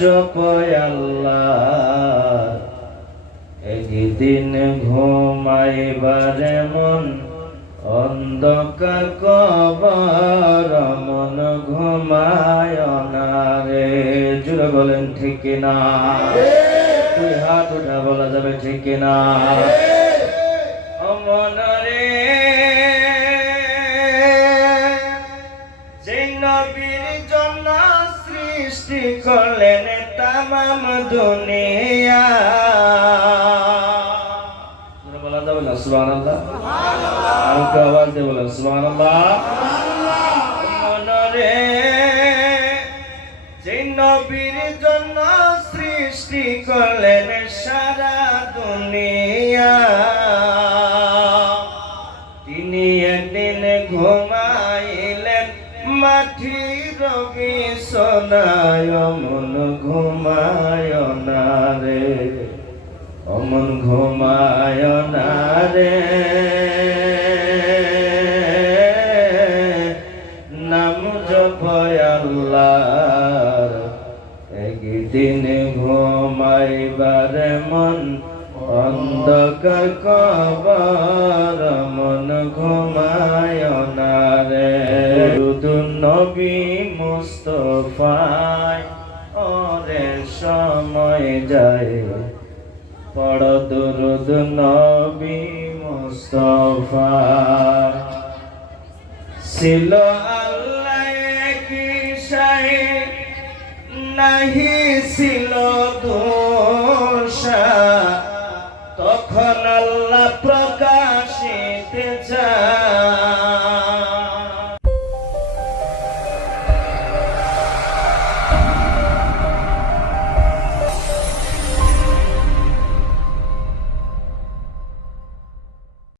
জপয় আল্লাহ একদিন ঘুমাইবার মন অন্ধকার কবর মন ঘুমায় না রে। জুড়ে বলেন ঠিক না? তুই হাত উঠা বলা যাবে ঠিক না? অমন রে যে নবীর জন্য সৃষ্টি করলেন তামাম দুনিয়া, বলা যাবে না সুবহানাল্লাহ? আর আওয়াজ দিয়ে বলেন সুবহানাল্লাহ। মনরে যে নবীর জন্য সৃষ্টি করলেন সারা দুনিয়া, তিনি একদিন ঘুমাইলেন মাটির বিছানায়। অমন ঘুমায় না রে, অমন ঘুমায় না রে, নাম জপয় আল্লাহর একদিন ঘুমাইবার মন অন্ধকার কবর মন ঘুমায় না রে। দুরূদ নবী মুস্তাফায় ওরে সময় যায়, পড় দুরূদ নবী মুস্তাফা। ছিল আল্লাহ কি শাই নাহি ছিল